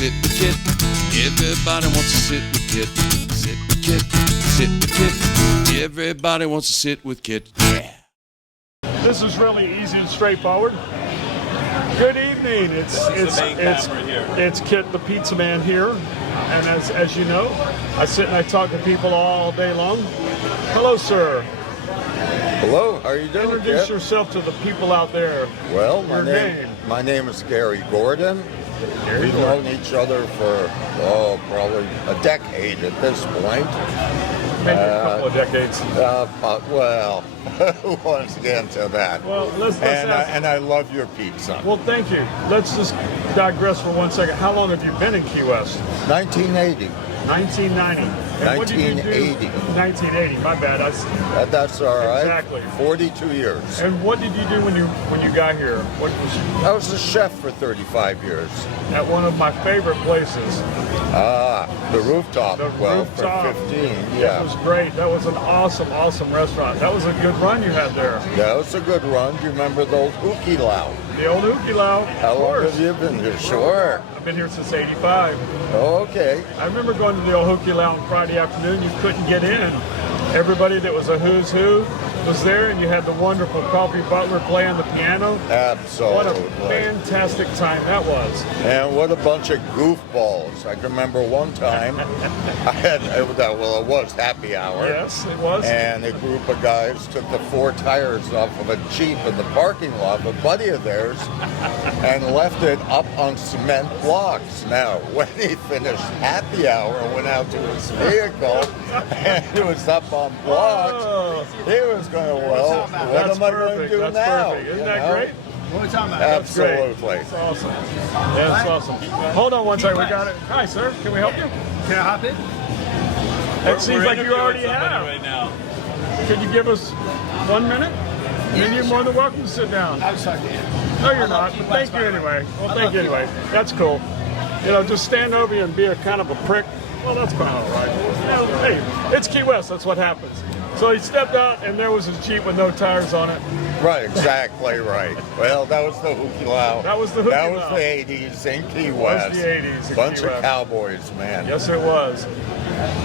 sit with Kit. Everybody wants to sit with Kit. Sit with Kit. Sit with Kit. Everybody wants to sit with Kit. Yeah. This is really easy and straightforward. Good evening. It's Kit the Pizzaman here, and as you know, I sit and I talk to people all day long. Hello, sir. Hello, how are you doing? Introduce yourself to the people out there. Well, my name is Gary Gordon. We've known each other for probably a decade at this point. Maybe a couple of decades. Well, who wants to get into that? Well, let's and I love your pizza. Well, thank you. Let's just digress for 1 second. How long have you been in Key West? 1980. 1990. And 1980. 1980. My bad. That's all right. Exactly. 42 years. And what did you do when you got here? What was I was a chef for 35 years. At one of my favorite places. The Rooftop. The well, Rooftop. for 15. Yeah. It was great. That was an awesome restaurant. That was a good run you had there. That was a good run. Do you remember the old Hookie Lao? The old Hookie Lao. How long have you been here? Sure. I've been here since '85. Okay. I remember going to the old Hookie Lao on Friday afternoon. You couldn't get in. Everybody that was a who's who was there, and you had the wonderful Coffee Butler playing the piano. Absolutely. What a fantastic time that was. And what a bunch of goofballs. I can remember one time it was happy hour. Yes, it was. And a group of guys took the 4 tires off of a Jeep in the parking lot of a buddy of theirs and left it up on cement blocks. Now, when he finished happy hour and went out to his vehicle and it was up on blocks, he was going, well, what am I going to do now? Perfect. Isn't that great? What are we talking about? Absolutely. That's awesome. That's awesome. Hold on 1 second. We got it. Hi, sir. Can we help you? Can I hop in? It seems like you already have. Right now. Could you give us 1 minute? Then you're more than welcome to sit down. I'm sorry, Dan. No, you're not. But thank you anyway. Well, thank you anyway. That's cool. You know, just stand over you and be a kind of a prick. Well, that's kind of all right. You know, hey, it's Key West. That's what happens. So he stepped out, and there was his Jeep with no tires on it. Right, exactly right. Well, that was the Hookie Lao. That was the Hookie That Lao. was the 80s in Key West. It was the 80s in Bunch Key of West. cowboys, man. Yes, it was.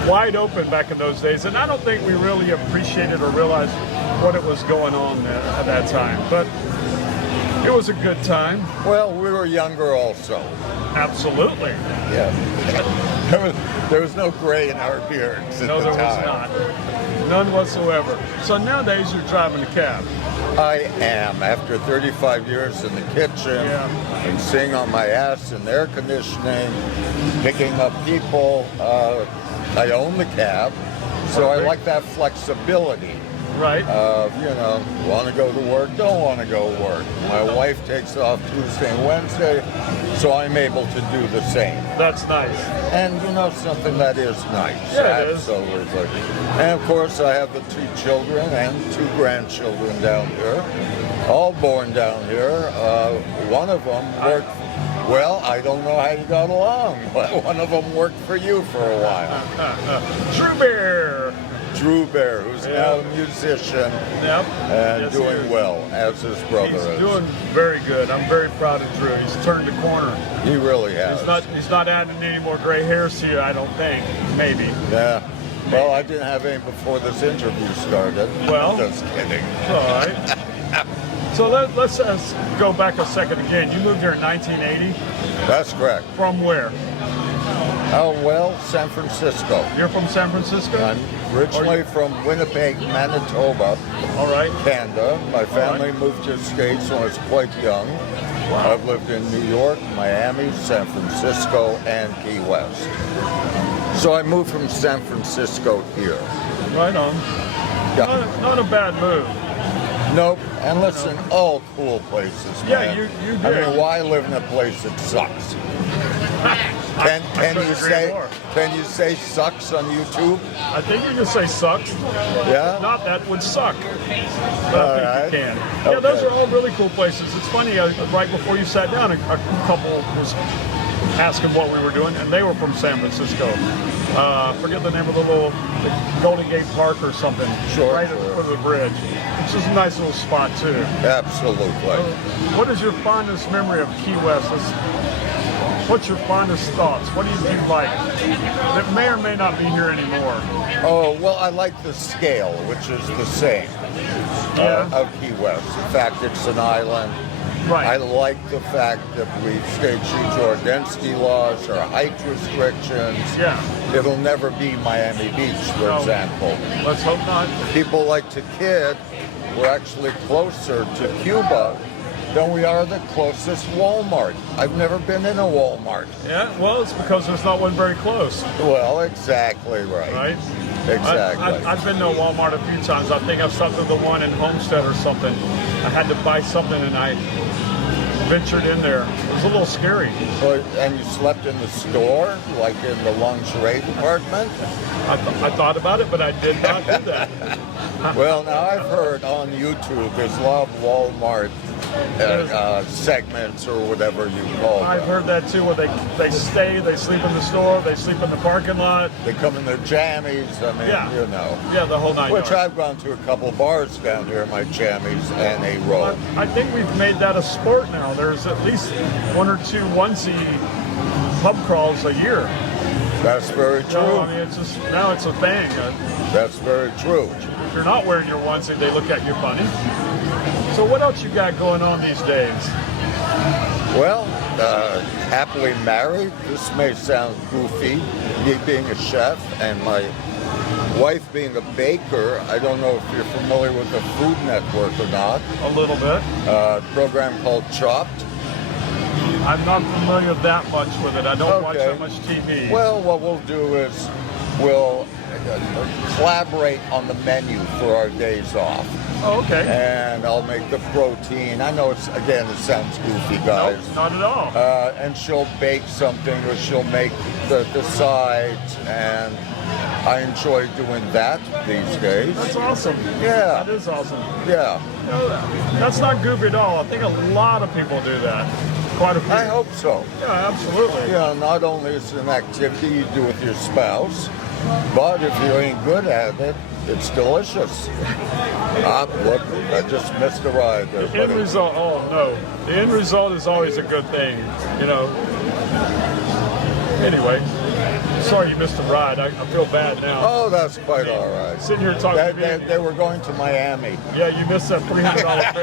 Wide open back in those days. And I don't think we really appreciated or realized what it was going on at that time. But it was a good time. Well, we were younger also. Absolutely. Yeah. There was no gray in our beards at No, the there was time. not. None whatsoever. So nowadays you're driving a cab. I am. After 35 years in the kitchen and sitting on my ass in air conditioning, picking up people, I own the cab. So I like that flexibility. Right. Want to go to work, don't want to go to work. My wife takes off Tuesday and Wednesday, so I'm able to do the same. That's nice. And something that is nice. Yeah, it is. Absolutely. And of course, I have the 2 children and 2 grandchildren down here, all born down here. One of them worked. Well, I don't know how you got along, but one of them worked for you for a while. Drew Bear. Drew Bear, who's now a musician and doing well, as his brother is. He's doing very good. I'm very proud of Drew. He's turned the corner. He really has. He's not adding any more gray hairs to you, I don't think. Maybe. Yeah. Well, I didn't have any before this interview started. Well, just kidding. All right. So let's go back a second again. You moved here in 1980. That's correct. From where? Oh, well, San Francisco. You're from San Francisco? I'm originally from Winnipeg, Manitoba. All right. Canada. My family moved to the States when I was quite young. Wow. I've lived in New York, Miami, San Francisco, and Key West. So I moved from San Francisco here. Right on. Yeah. Not a bad move. Nope. And listen, all cool places, man. Yeah, you do. I mean, why live in a place that sucks? Can you say sucks on YouTube? I think you can say sucks. Yeah? Not that would suck. But All I right. think you can. Okay. Yeah, those are all really cool places. It's funny, right before you sat down, a couple was asking what we were doing, and they were from San Francisco. Forget the name of the Golden Gate Park or something. Sure. Right at the foot of the bridge. It's just a nice little spot, too. Absolutely. What is your fondest memory of Key West? What's your fondest thoughts? What do you like that may or may not be here anymore? Oh, well, I like the scale, which is the same of Key West. In fact, it's an island. Right. I like the fact that we've stayed true to our density laws, our height restrictions. Yeah. It'll never be Miami Beach, for No. example. Let's hope not. People like to kid we're actually closer to Cuba than we are the closest Walmart. I've never been in a Walmart. Yeah, well, it's because there's not one very close, Well, exactly right. right? Exactly. I've been to a Walmart a few times. I think I've stopped at the one in Homestead or something. I had to buy something and I ventured in there. It was a little scary. And you slept in the store, like in the lingerie department? I thought about it, but I did not do that. Well, now I've heard on YouTube there's a lot of Walmart segments or whatever you call them. I've heard that too, where they sleep in the store, they sleep in the parking lot. They come in their jammies, I mean, Yeah. you know. Yeah, the whole nine Which yards. I've gone to a couple bars down here in my jammies and a robe. I think we've made that a sport now. There's at least one or two onesie pub crawls a year. That's very true. So, I mean, it's just now it's a thing. That's very true. If you're not wearing your onesie, they look at you funny. So what else you got going on these days? Well, happily married. This may sound goofy, me being a chef and my wife being a baker. I don't know if you're familiar with the Food Network or not. A little bit. A program called Chopped. I'm not familiar that much with it. I don't watch Okay. that much TV. Well, what we'll do is we'll collaborate on the menu for our days off. Oh, okay. And I'll make the protein. I know it sounds goofy, guys. Nope, not at all. And she'll bake something or she'll make the sides, and I enjoy doing that these days. That's awesome. Yeah. That is awesome. Yeah, No, that's not goofy at all. I think a lot of people do that. Quite a few. I hope so. Yeah, absolutely. Yeah, not only is it an activity you do with your spouse, but if you ain't good at it, it's delicious. Look, I just missed a ride there, The end buddy. result, oh no. The end result is always a good thing, you know. Anyway, sorry you missed a ride. I feel bad now. Oh, that's quite all right. Sitting here talking to me. They were going to Miami. Yeah, you missed that $300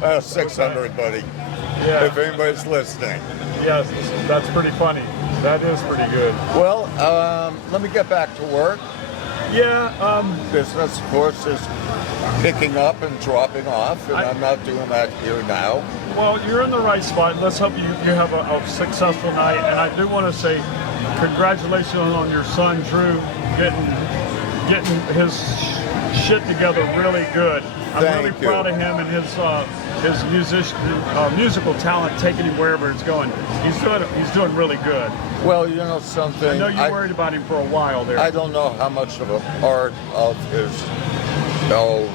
fare. 600, buddy. Yeah, If anybody's listening. yes, that's pretty funny. That is pretty good. Well, let me get back to work. Yeah, Business, of course, is picking up and dropping off, and I'm not doing that here now. well, you're in the right spot. Let's hope you have a successful night. And I do want to say congratulations on your son, Drew, getting his shit together really good. I'm Thank really you. proud of him and his musical talent, taking him wherever it's going. He's doing really good. Well, you know something. I know you worried about him for a while there. I don't know how much of a part of his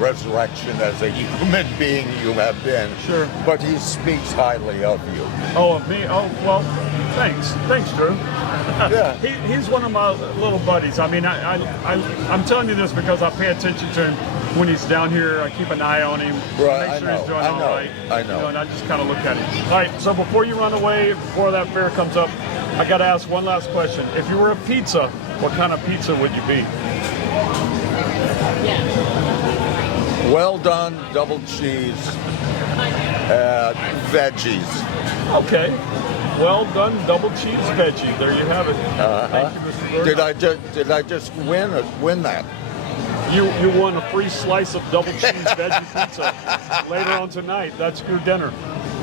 resurrection as a human being you have been. Sure. But he speaks highly of you. Oh, of me? Oh, well, thanks, Drew. Yeah. He's one of my little buddies. I mean, I'm telling you this because I pay attention to him when he's down here. I keep an eye on him, Right, make I sure know, he's doing I all know, right. I know. You and I just kind of look at him. All right, so before you run away, before that fare comes up, I got to ask one last question. If you were a pizza, what kind of pizza would you be? Well done, double cheese, veggies. Okay. Well done, double cheese veggie. There you have it. Thank you, Mr. Bird. Did I just win that? You won a free slice of double cheese veggie pizza later on tonight. That's your dinner.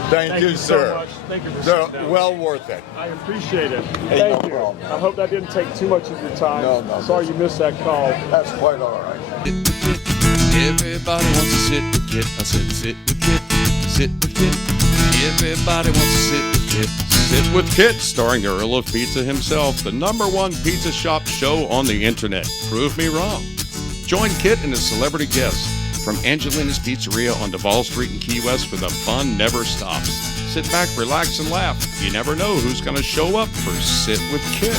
Thank you, so sir. much. Thank you for So, sitting down. well worth it. I appreciate it. Hey, Thank no you. problem. I hope that didn't take too much of your time. No. Sorry you missed that call. That's quite all right. Everybody wants to sit with Kit. I said, sit with Kit, sit with Kit. Everybody wants to sit with Kit. Sit with Kit, starring the Earl of Pizza himself, the #1 pizza shop show on the internet. Prove me wrong. Join Kit and his celebrity guests from Angelina's Pizzeria on Duval Street in Key West, where the fun never stops. Sit back, relax, and laugh. You never know who's going to show up for Sit with Kit.